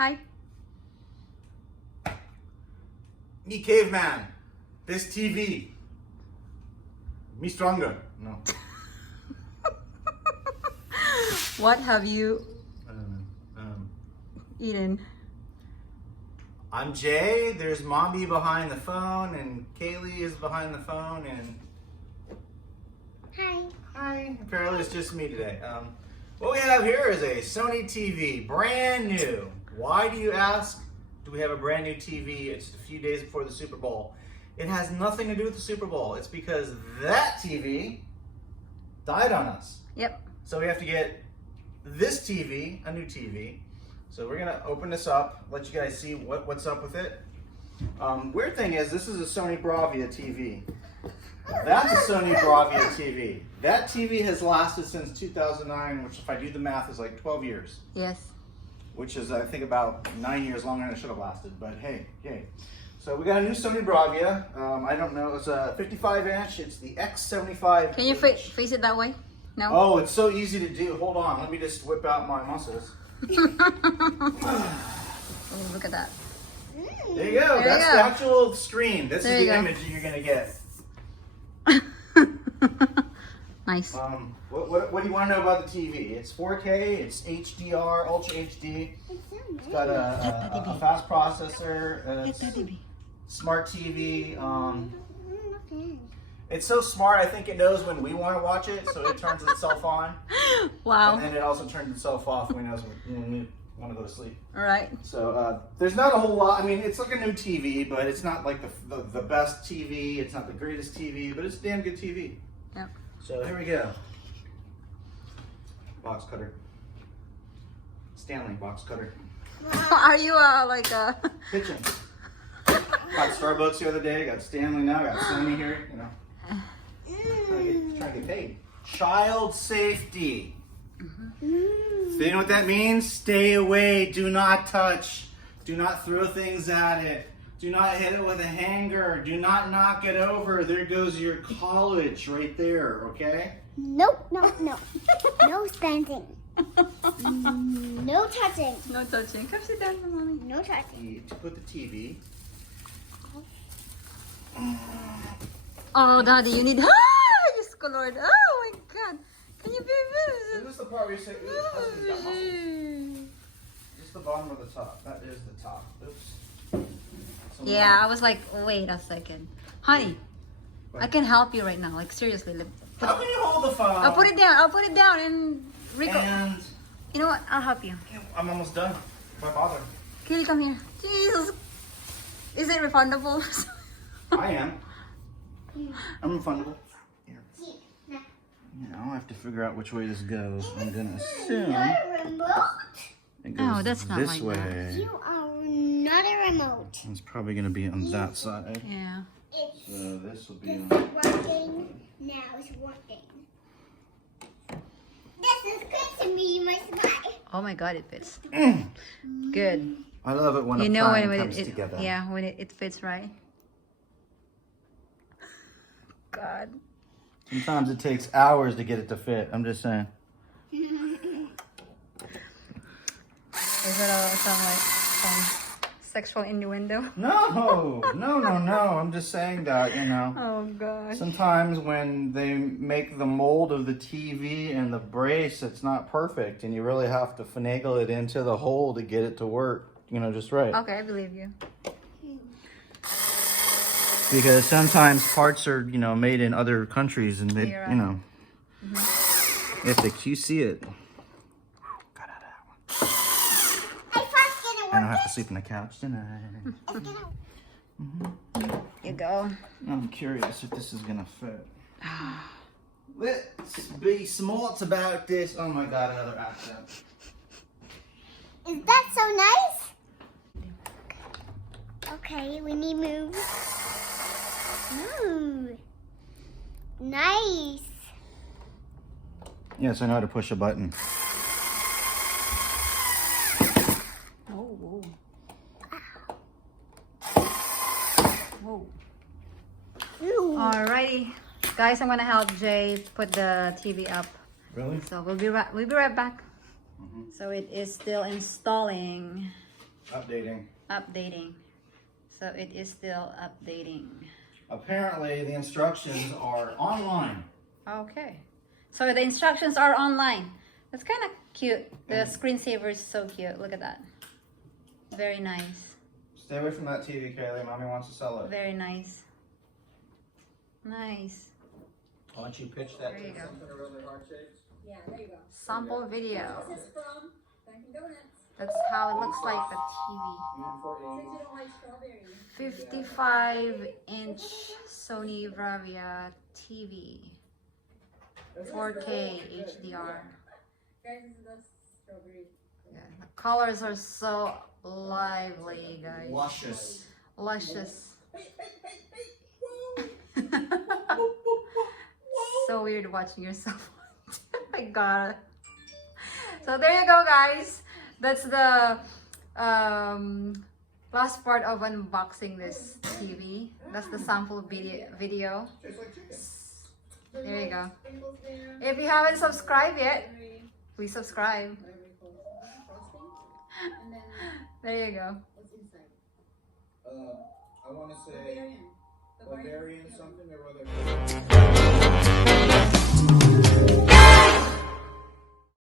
Hi. Me caveman. This TV. Me stronger. No. What have you eaten? I'm Jay. There's Mommy behind the phone, and Kaylee is behind the phone, and hi. Apparently it's just me today. What we have here is a Sony TV, brand new. Why do you ask? Do we have a brand new TV? It's a few days before the Super Bowl. It has nothing to do with the Super Bowl. It's because that TV died on us. Yep. So we have to get this TV, a new TV. So we're gonna open this up, let you guys see what's up with it. Weird thing is, this is a Sony Bravia TV. That's a Sony Bravia TV. That TV has lasted since 2009, which if I do the math is like 12 years. Yes. Which is, I think, about 9 years longer than it should have lasted, but hey, yay. So we got a new Sony Bravia. I don't know, it's a 55-inch, it's the X750H. Can you face it that way? No? Oh, it's so easy to do. Hold on, let me just whip out my muscles. Oh, look at that. There you go, that's the actual screen. This is the image you're gonna get. Nice. What do you want to know about the TV? It's 4K, it's HDR, Ultra HD. It's got a fast processor, it's smart TV. It's so smart, I think it knows when we want to watch it, so it turns itself on. Wow. And then it also turns itself off when it knows when we want to go to sleep. All right. So there's not a whole lot. I mean, it's like a new TV, but it's not like the best TV. It's not the greatest TV, but it's a damn good TV. Yep. So here we go. Box cutter. Stanley box cutter. Are you like a... Kitchen. Got Starbucks the other day. Got Stanley now. Got Sony here. You know. Trying to get paid. Child safety. So you know what that means? Stay away. Do not touch. Do not throw things at it. Do not hit it with a hanger. Do not knock it over. There goes your college right there, okay? Nope, no. No standing. No touching. No touching. Come sit down, mommy. No touching. To put the TV. Oh, Daddy, you need... Ah! Diyos ko, Lord. Oh, my God. Can you be... This is the part where you say, just the bottom of the top. That is the top. Oops. Yeah, I was like, wait a second. Honey, I can help you right now. Like, seriously. How can you hold the phone? I'll put it down and Rico. And You know what? I'll help you. I'm almost done. Why bother? Kaylee, come here. Jesus. Is it refundable? I am. I'm refundable. Here. Now I have to figure out which way this goes. I'm gonna assume it goes Oh, that's not this like way. that. You are not a remote. It's probably gonna be on that side. Yeah. So this will be It's on. working. Now it's working. This is good to me, my spy. Oh my God, it fits. Good. I love it when You a know plan when comes it together. yeah, when it fits right. God. Sometimes it takes hours to get it to fit. I'm just saying. Is it some sexual innuendo? No. I'm just saying that, you know. Oh God. Sometimes when they make the mold of the TV and the brace, it's not perfect, and you really have to finagle it into the hole to get it to work, you know, just right. Okay, I believe you. Because sometimes parts are, you know, made in other countries, and they, You're right. you know, if the QC it. Got out of that one. I first gonna I work don't have to sleep on the couch tonight. It's gonna You go. I'm curious if this is gonna fit. Let's be smart about this. Oh my God, another accent. Is that so nice? Okay, we need move. Ooh. Nice. Yes, I know how to push a button. Oh, whoa. Whoa. Ooh. Alrighty, guys, I'm gonna help Jay put the TV up. Really? So we'll be right back. So it is still installing. Updating. Updating. So it is still updating. Apparently, the instructions are online. Okay. So the instructions are online. That's kind of cute. The screensaver is so cute. Look at that. Very nice. Stay away from that TV, Kaylee. Mommy wants to sell it. Very nice. Nice. Why don't you pitch that? There you go. Yeah, there you go. Sample video. This is from Dunkin' Donuts. That's how it looks like the TV. Since you don't like strawberry. 55-inch Sony Bravia TV. 4K HDR. Guys, this is the strawberry. Yeah, the colors are so lively, guys. Luscious. Luscious. So weird watching yourself. I got it. So there you go, guys. That's the last part of unboxing this TV. That's the sample video. There you go. If you haven't subscribed yet, please subscribe. And then There you go. what's inside? I want to say Bavarian. Bavarian something or other.